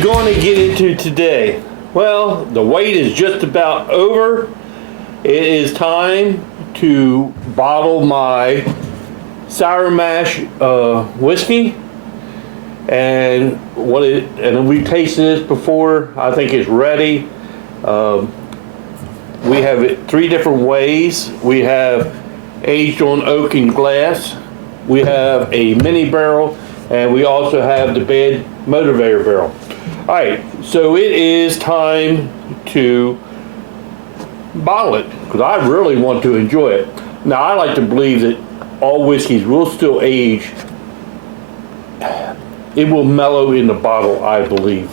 we going to get into today? Well, the wait is just about over. It is time to bottle my sour mash whiskey. And we've tasted this before. I think it's ready. We have it 3 different ways. We have aged on oak and glass. We have a mini barrel, and we also have the bed motivator barrel. All right, so it is time to bottle it because I really want to enjoy it. Now, I like to believe that all whiskeys will still age. It will mellow in the bottle, I believe.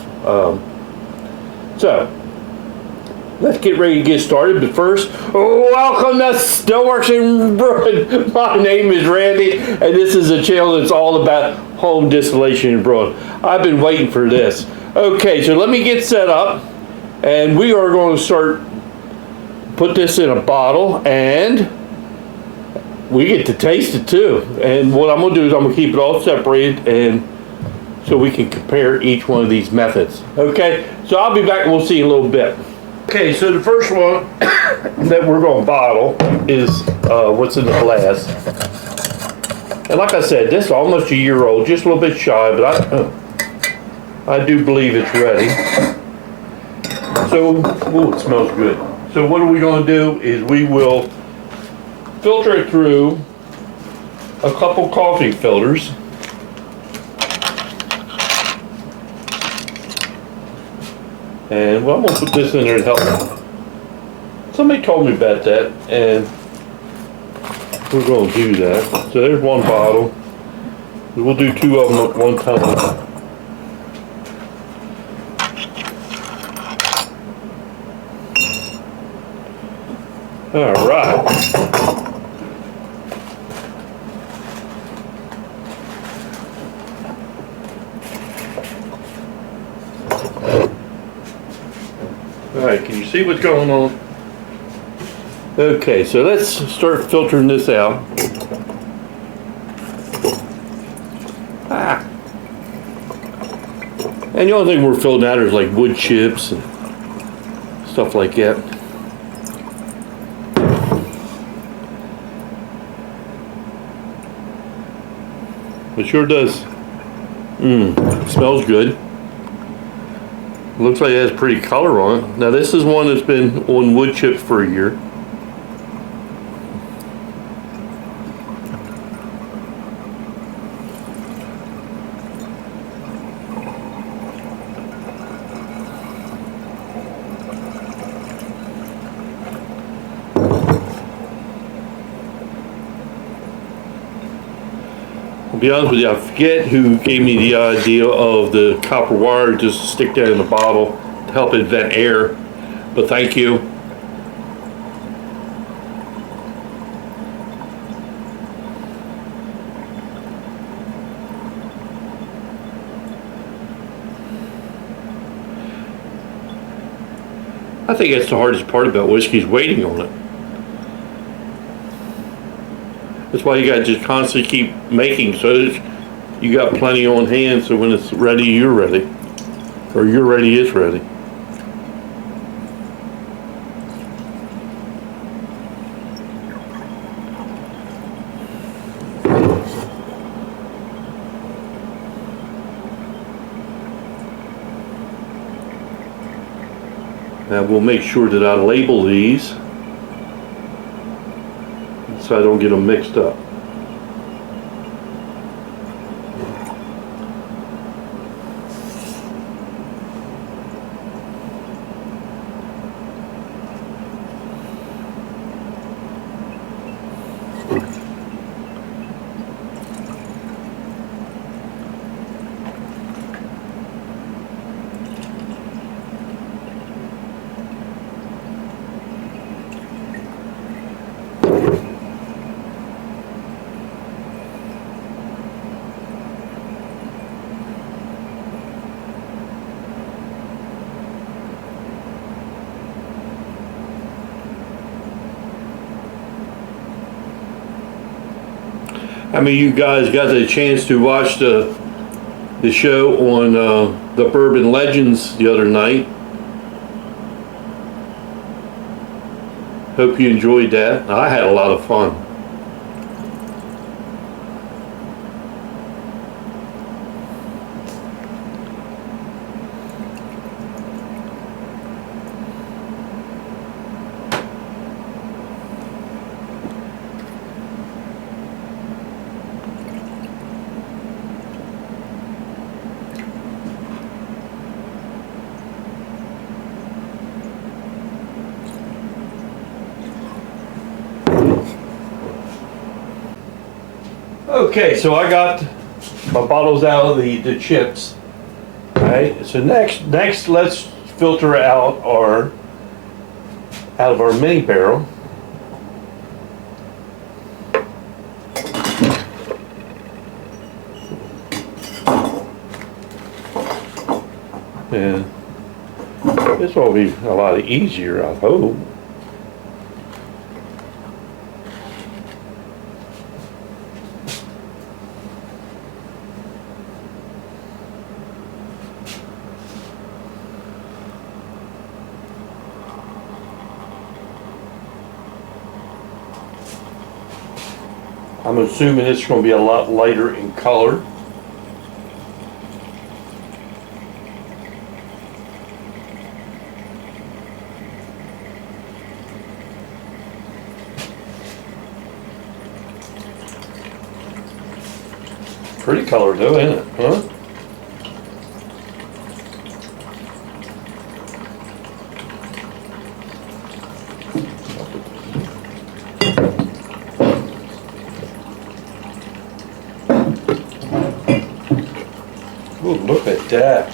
So, let's get ready to get started. But first, welcome to Stillworks and Brewing. My name is Randy, and this is a channel that's all about home distillation and brewing. I've been waiting for this. Okay, so let me get set up, and we are going to put this in a bottle, and we get to taste it too. And what I'm going to do is I'm going to keep it all separated, and so we can compare each one of these methods. Okay, so I'll be back and we'll see in a little bit. Okay, so the first one that we're going to bottle is what's in the glass. And like I said, this is almost a year old, just a little bit shy, but I do believe it's ready. So, it smells good. So what are we going to do is we will filter it through a couple coffee filters. And well, I'm going to put this in there to help me. Somebody told me about that, and we're going to do that. So there's one bottle. We'll do 2 of them at one time. All right. Alright, can you see what's going on? Okay, so let's start filtering this out. And the only thing we're filling out is like wood chips and stuff like that. It sure does. Smells good. Looks like it has pretty color on it. Now this is one that's been on wood chips for a year. To be honest with you, I forget who gave me the idea of the copper wire just to stick that in the bottle to help it vent air, but thank you. I think that's the hardest part about whiskey is waiting on it. That's why you got to just constantly keep making so that you got plenty on hand, so when it's ready, you're ready. Or you're ready, it's ready. Now we'll make sure that I label these so I don't get them mixed up. How many of you guys got the chance to watch the the show on the Bourbon Legends the other night. Hope you enjoyed that. I had a lot of fun. Okay, so I got my bottles out of the chips. All right, so next let's filter out of our mini barrel. And this will be a lot easier, I hope. I'm assuming it's going to be a lot lighter in color. Pretty color though, isn't it? Huh? Ooh, look at that.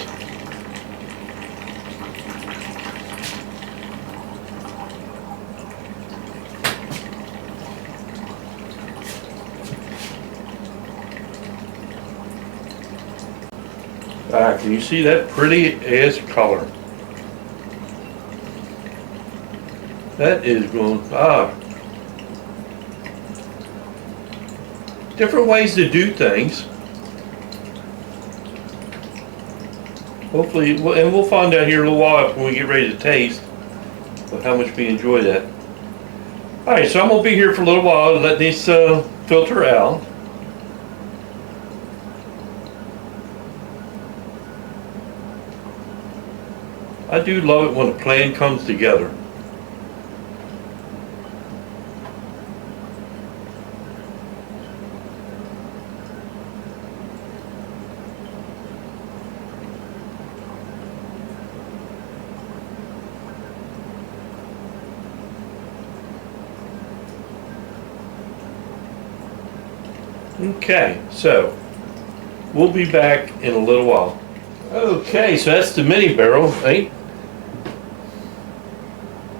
Can you see that pretty ass color? That is going, different ways to do things. Hopefully, and we'll find out here in a little while when we get ready to taste how much we enjoy that. Alright, so I'm going to be here for a little while to let this filter out. I do love it when a plan comes together. Okay, so we'll be back in a little while. Okay, so that's the mini barrel, right?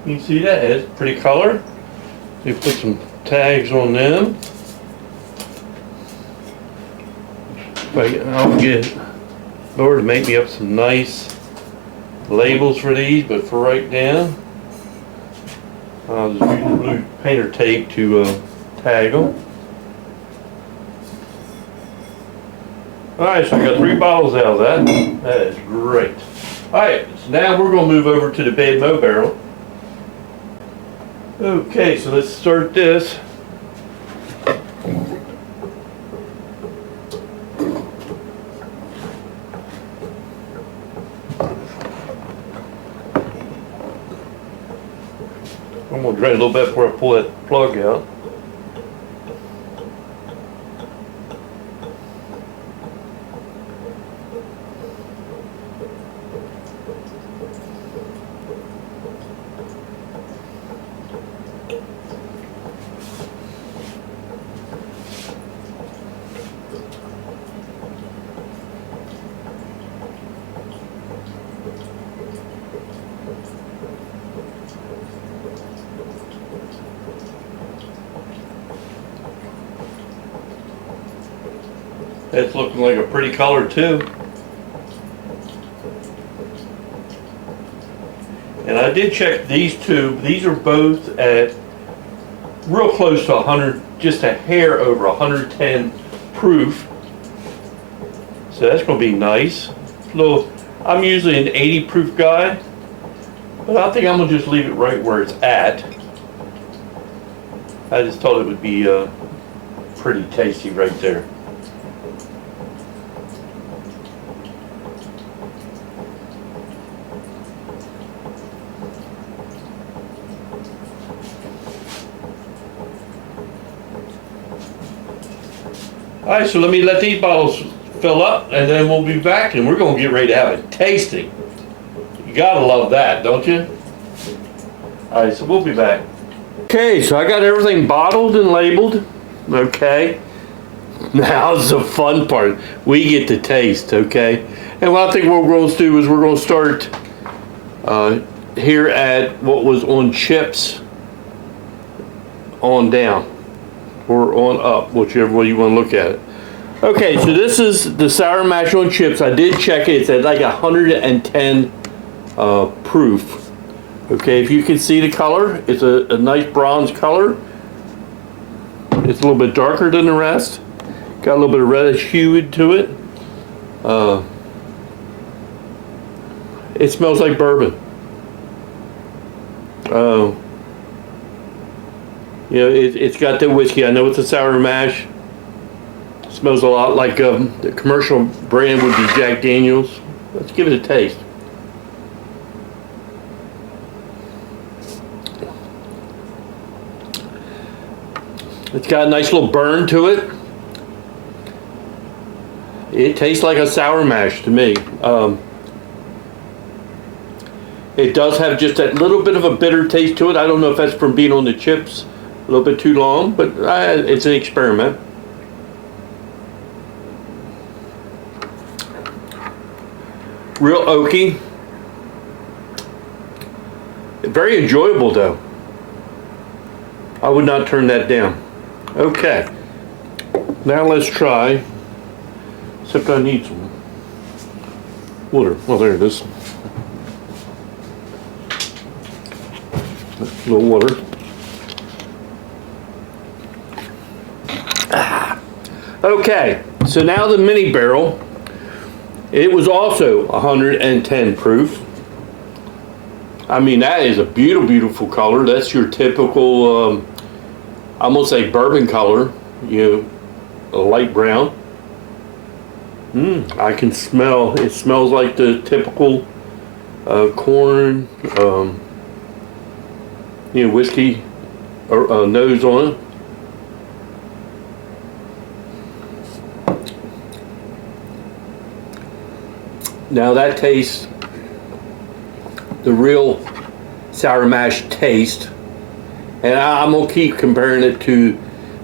You see that? It's pretty color. We put some tags on them. I'll get Laura to make me up some nice labels for these, but for right now, I'll just use blue painter tape to tag them. Alright, so I got 3 bottles out of that. That is great. Alright, so now we're going to move over to the Bed-Mo barrel. Okay, so let's start this. I'm going to drain a little bit before I pull that plug out. It's looking like a pretty color too. And I did check these two. These are both at real close to 100, just a hair over 110 proof. So that's going to be nice. Little, I'm usually an 80 proof guy, but I think I'm going to just leave it right where it's at. I just thought it would be pretty tasty right there. All right, so let me let these bottles fill up, and then we'll be back, and we're going to get ready to have a tasting. You gotta love that, don't you? All right, so we'll be back. Okay, so I got everything bottled and labeled. Okay. Now's the fun part. We get to taste, okay? And what I think what we're going to do is we're going to start here at what was on chips on down. Or on up, whichever way you want to look at it. Okay, so this is the Sour Mash on chips. I did check it. It's at like 110 proof. Okay, if you can see the color, it's a nice bronze color. It's a little bit darker than the rest. Got a little bit of reddish hue to it. It smells like bourbon. You know, it's got the whiskey. I know it's a Sour Mash. It smells a lot like the commercial brand would be Jack Daniels. Let's give it a taste. It's got a nice little burn to it. It tastes like a Sour Mash to me. It does have just that little bit of a bitter taste to it. I don't know if that's from being on the chips a little bit too long, but it's an experiment. Real oaky. Very enjoyable though. I would not turn that down. Okay. Now let's try, except I need some water. Well, there it is. A little water. Okay, so now the mini barrel, it was also 110 proof. I mean, that is a beautiful, beautiful color. That's your typical, I'm gonna say bourbon color, you know, a light brown. I can smell, it smells like the typical corn, you know, whiskey or nose on it. Now that tastes the real Sour Mash taste, and I'm gonna keep comparing it to,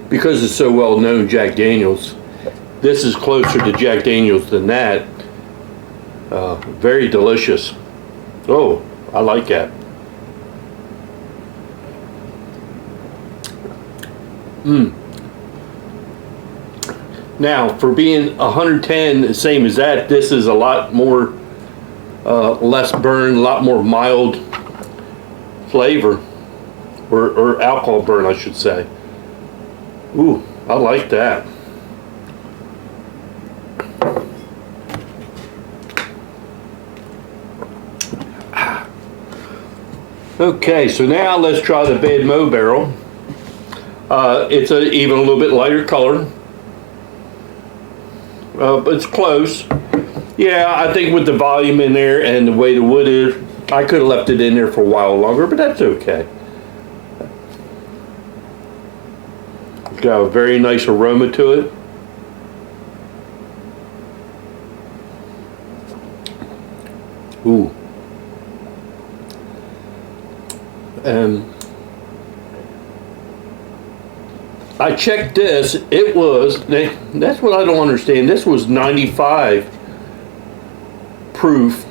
because it's so well known, Jack Daniels. This is closer to Jack Daniels than that. Very delicious. Oh, I like that. Now, for being 110, the same as that, this is a lot more, less burn, a lot more mild flavor, or alcohol burn, I should say. Ooh, I like that. Okay, so now let's try the Bad Mo barrel. It's even a little bit lighter color. But it's close. Yeah, I think with the volume in there and the way the wood is, I could have left it in there for a while longer, but that's okay. It's got a very nice aroma to it. Ooh. And I checked this, it was, that's what I don't understand, this was 95 proof,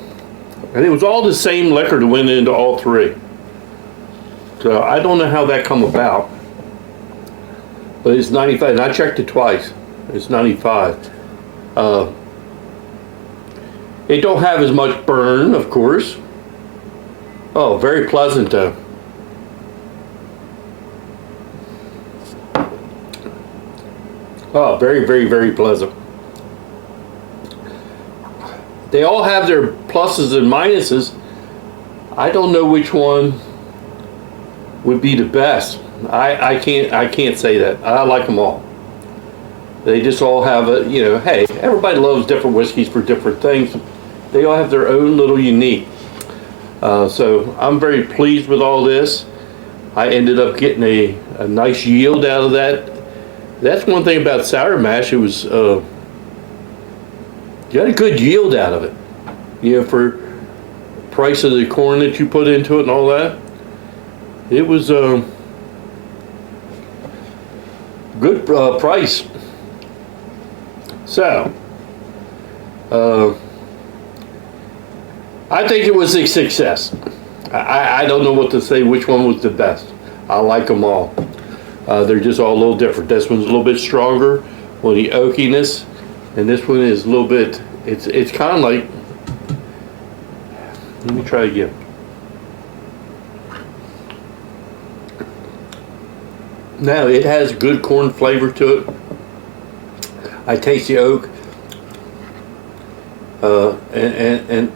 and it was all the same liquor that went into all three. So I don't know how that come about, but it's 95, and I checked it twice, it's 95. It don't have as much burn, of course. Oh, very pleasant though. Oh, very, very, very pleasant. They all have their pluses and minuses. I don't know which one would be the best. I can't say that. I like them all. They just all have a, hey, everybody loves different whiskeys for different things. They all have their own little unique. So I'm very pleased with all this. I ended up getting a nice yield out of that. That's one thing about sour mash. It was, you got a good yield out of it. For price of the corn that you put into it and all that. It was good price. So, I think it was a success. I don't know what to say which one was the best. I like them all. They're just all a little different. This one's a little bit stronger on the oakiness, and this one is a little bit, it's kind of like, let me try again. Now, it has good corn flavor to it. I taste the oak, and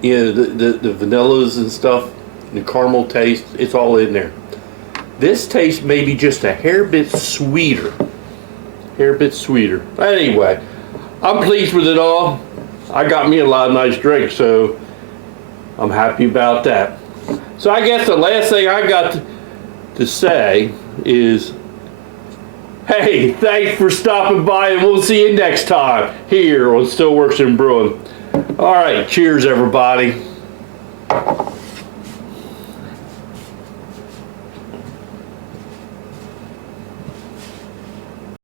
the vanillas and stuff, the caramel taste, it's all in there. This tastes maybe just a hair bit sweeter. Anyway, I'm pleased with it all. I got me a lot of nice drinks, so I'm happy about that. So I guess the last thing I got to say is, hey, thanks for stopping by, and we'll see you next time here on Stillworks and Brewing. All right, cheers, everybody.